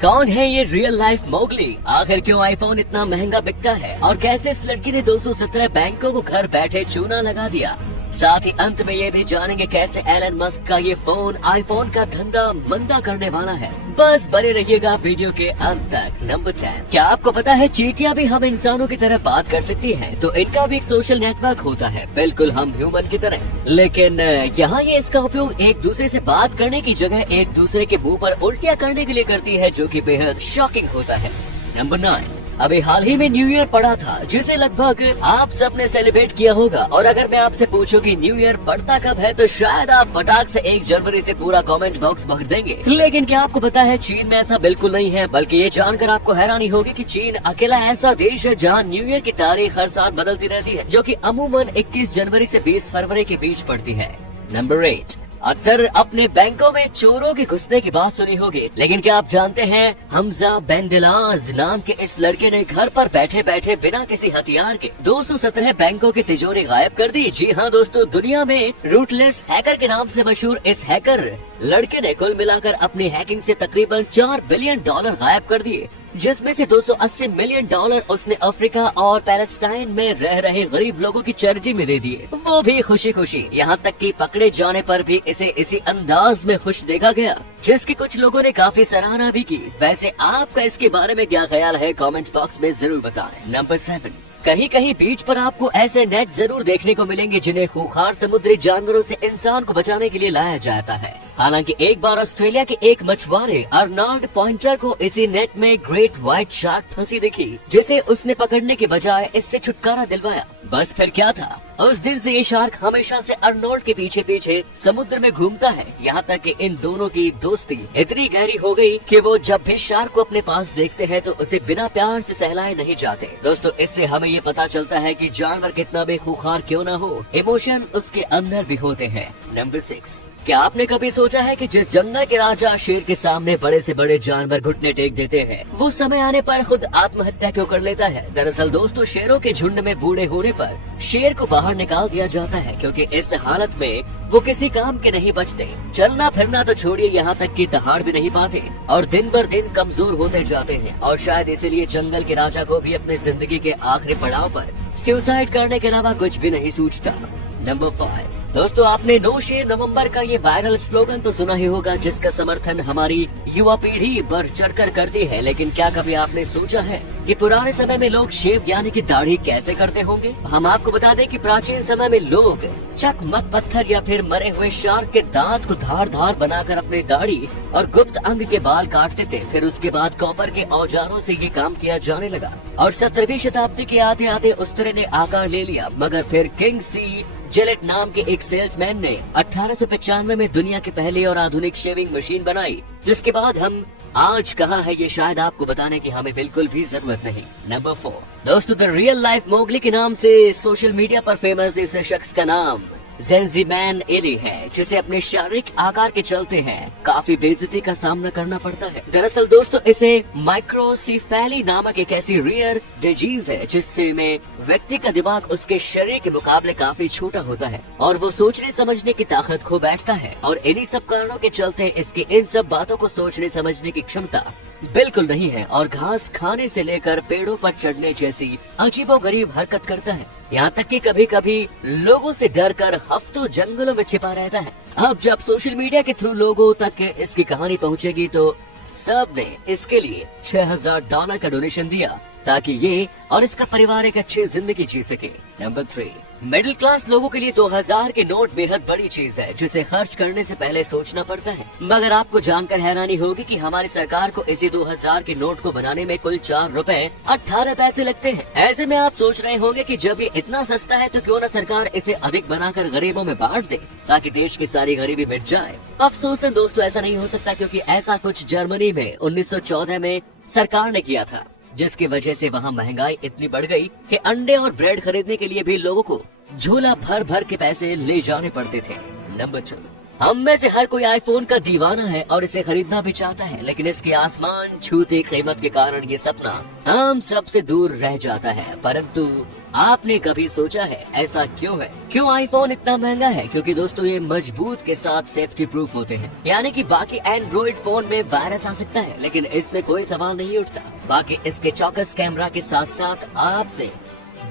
कौन है ये रियल लाइफ मोगली? आखिर क्यों आईफोन इतना महंगा बिकता है और कैसे इस लड़की ने 217 बैंकों को घर बैठे चूना लगा दिया। साथ ही अंत में ये भी जानेंगे कैसे एलन मस्क का ये फोन आईफोन का धंधा मंदा करने वाला है। बस बने रहिएगा वीडियो के अंत तक। नंबर 10, क्या आपको पता है चींटियां भी हम इंसानों की तरह बात कर सकती हैं? तो इनका भी एक सोशल नेटवर्क होता है, बिल्कुल हम ह्यूमन की तरह। लेकिन यहाँ ये इसका उपयोग एक दूसरे से बात करने की जगह एक दूसरे के मुंह पर उल्टियाँ करने के लिए करती है, जो कि बेहद शॉकिंग होता है। नंबर 9, अभी हाल ही में न्यू ईयर पड़ा था, जिसे लगभग आप सबने सेलिब्रेट किया होगा। और अगर मैं आपसे पूछूं कि न्यू ईयर पड़ता कब है, तो शायद आप फटाक से 1 जनवरी से पूरा कमेंट बॉक्स भर देंगे। लेकिन क्या आपको पता है चीन में ऐसा बिल्कुल नहीं है। बल्कि ये जानकर आपको हैरानी होगी कि चीन अकेला ऐसा देश है जहाँ न्यू ईयर की तारीख हर साल बदलती रहती है, जो कि अमूमन 21 जनवरी से 20 फरवरी के बीच पड़ती है। नंबर 8, अक्सर अपने बैंकों में चोरों के घुसने की बात सुनी होगी, लेकिन क्या आप जानते हैं हमजा बेंडिलाज नाम के इस लड़के ने घर पर बैठे बैठे बिना किसी हथियार के 217 बैंकों की तिजोरी गायब कर दी। जी हाँ दोस्तों, दुनिया में रूटलेस हैकर के नाम से मशहूर इस हैकर लड़के ने कुल मिलाकर अपनी हैकिंग से तकरीबन $4 बिलियन गायब कर दिए, जिसमें से $280 मिलियन उसने अफ्रीका और पैलेस्टाइन में रह रहे गरीब लोगों की चैरिटी में दे दिए, वो भी खुशी खुशी। यहाँ तक कि पकड़े जाने पर भी इसे इसी अंदाज में खुश देखा गया, जिसकी कुछ लोगों ने काफी सराहना भी की। वैसे आपका इसके बारे में क्या ख्याल है, कमेंट बॉक्स में जरूर बताएं। नंबर 7, कहीं कहीं बीच पर आपको ऐसे नेट जरूर देखने को मिलेंगे जिन्हें खूंखार समुद्री जानवरों से इंसान को बचाने के लिए लाया जाता है। हालांकि एक बार ऑस्ट्रेलिया के एक मछुआरे अर्नाल्ड पॉइंटर को इसी नेट में ग्रेट व्हाइट शार्क फंसी दिखी, जिसे उसने पकड़ने के बजाय इससे छुटकारा दिलवाया। बस फिर क्या था, उस दिन से ये शार्क हमेशा से अर्नोल्ड के पीछे पीछे समुद्र में घूमता है। यहाँ तक कि इन दोनों की दोस्ती इतनी गहरी हो गई कि वो जब भी शार्क को अपने पास देखते हैं तो उसे बिना प्यार से सहलाए नहीं जाते। दोस्तों, इससे हमें ये पता चलता है कि जानवर कितना भी खूंखार क्यों न हो, इमोशन उसके अंदर भी होते हैं। नंबर 6, क्या आपने कभी सोचा है कि जिस जंगल के राजा शेर के सामने बड़े से बड़े जानवर घुटने टेक देते हैं, वो समय आने पर खुद आत्महत्या क्यों कर लेता है? दरअसल दोस्तों, शेरों के झुंड में बूढ़े होने पर शेर को बाहर निकाल दिया जाता है, क्योंकि इस हालत में वो किसी काम के नहीं बचते। चलना फिरना तो छोड़िए, यहाँ तक कि दहाड़ भी नहीं पाते और दिन बर दिन कमजोर होते जाते हैं। और शायद इसीलिए जंगल के राजा को भी अपने जिंदगी के आखिरी पड़ाव पर सुसाइड करने के अलावा कुछ भी नहीं सूझता। नंबर 5, दोस्तों, आपने नो शेर नवंबर का ये वायरल स्लोगन तो सुना ही होगा, जिसका समर्थन हमारी युवा पीढ़ी बढ़ चढ़ कर करती है। लेकिन क्या कभी आपने सोचा है कि पुराने समय में लोग शेव यानी कि दाढ़ी कैसे करते होंगे? हम आपको बता दें कि प्राचीन समय में लोग चकमक पत्थर या फिर मरे हुए शार्क के दांत को धार धार बनाकर अपनी दाढ़ी और गुप्त अंग के बाल काटते थे। फिर उसके बाद कॉपर के औजारों से ये काम किया जाने लगा और 17वीं शताब्दी के आते आते उस तरह ने आकार ले लिया। मगर फिर किंग सी जेलेट नाम के एक सेल्समैन ने 1895 में दुनिया की पहली और आधुनिक शेविंग मशीन बनाई, जिसके बाद हम आज कहाँ है ये शायद आपको बताने की हमें बिल्कुल भी जरूरत नहीं। नंबर 4, दोस्तों, द रियल लाइफ मोगली के नाम से सोशल मीडिया पर फेमस इस शख्स का नाम जेंजीमैन एली है, जिसे अपने शारीरिक आकार के चलते हैं काफी बेइज्जती का सामना करना पड़ता है। दरअसल दोस्तों, इसे माइक्रोसिफेली नामक एक ऐसी रेयर डिजीज है जिससे में व्यक्ति का दिमाग उसके शरीर के मुकाबले काफी छोटा होता है और वो सोचने समझने की ताकत खो बैठता है। और इन्हीं सब कारणों के चलते इसकी इन सब बातों को सोचने समझने की क्षमता बिल्कुल नहीं है और घास खाने से लेकर पेड़ों पर चढ़ने जैसी अजीबोगरीब हरकत करता है। यहाँ तक कि कभी कभी लोगों से डरकर हफ्तों जंगलों में छिपा रहता है। अब जब सोशल मीडिया के थ्रू लोगों तक इसकी कहानी पहुँचेगी तो सब ने इसके लिए $6000 का डोनेशन दिया ताकि ये और इसका परिवार एक अच्छी जिंदगी जी सके। नंबर 3, मिडिल क्लास लोगों के लिए 2000 के नोट बेहद बड़ी चीज है, जिसे खर्च करने से पहले सोचना पड़ता है। मगर आपको जानकर हैरानी होगी कि हमारी सरकार को इसी 2000 के नोट को बनाने में कुल ₹4.18 लगते हैं। ऐसे में आप सोच रहे होंगे कि जब ये इतना सस्ता है तो क्यों न सरकार इसे अधिक बनाकर गरीबों में बांट दे ताकि देश की सारी गरीबी मिट जाए। अफसोस है दोस्तों, ऐसा नहीं हो सकता, क्योंकि ऐसा कुछ जर्मनी में 1914 में सरकार ने किया था, जिसकी वजह से वहाँ महंगाई इतनी बढ़ गई कि अंडे और ब्रेड खरीदने के लिए भी लोगों को झोला भर भर के पैसे ले जाने पड़ते थे। नंबर 2, हम में से हर कोई आईफोन का दीवाना है और इसे खरीदना भी चाहता है, लेकिन इसके आसमान छूती कीमत के कारण ये सपना हम सबसे दूर रह जाता है। परंतु आपने कभी सोचा है ऐसा क्यों है? क्यों आईफोन इतना महंगा है? क्योंकि दोस्तों ये मजबूत के साथ सेफ्टी प्रूफ होते हैं, यानी कि बाकी एंड्रॉइड फोन में वायरस आ सकता है, लेकिन इसमें कोई सवाल नहीं उठता। बाकी इसके चौकस कैमरा के साथ साथ आपसे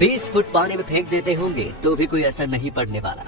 20 फुट पानी में फेंक देते होंगे तो भी कोई असर नहीं पड़ने वाला।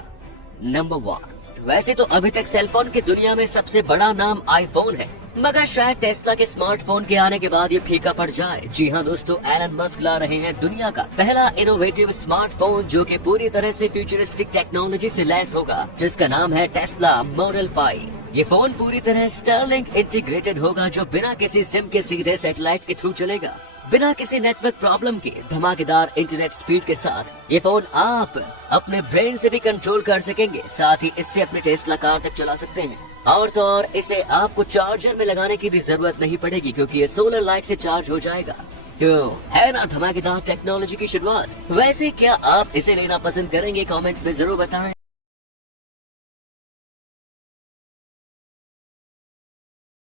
नंबर 1, वैसे तो अभी तक सेलफोन की दुनिया में सबसे बड़ा नाम आईफोन है, मगर शायद टेस्ला के स्मार्टफोन के आने के बाद ये फीका पड़ जाए। जी हाँ दोस्तों, एलन मस्क ला रहे हैं दुनिया का पहला इनोवेटिव स्मार्टफोन जो कि पूरी तरह से फ्यूचरिस्टिक टेक्नोलॉजी से लैस होगा, जिसका नाम है टेस्ला मॉडल पाई। ये फोन पूरी तरह स्टारलिंक इंटीग्रेटेड होगा, जो बिना किसी सिम के सीधे सैटेलाइट के थ्रू चलेगा, बिना किसी नेटवर्क प्रॉब्लम के धमाकेदार इंटरनेट स्पीड के साथ। ये फोन आप अपने ब्रेन से भी कंट्रोल कर सकेंगे, साथ ही इससे अपने टेस्ला कार तक चला सकते हैं। और तो और इसे आपको चार्जर में लगाने की भी जरूरत नहीं पड़ेगी, क्योंकि ये सोलर लाइट से चार्ज हो जाएगा। क्यों है ना धमाकेदार टेक्नोलॉजी की शुरुआत? वैसे क्या आप इसे लेना पसंद करेंगे? कमेंट्स में जरूर बताएं।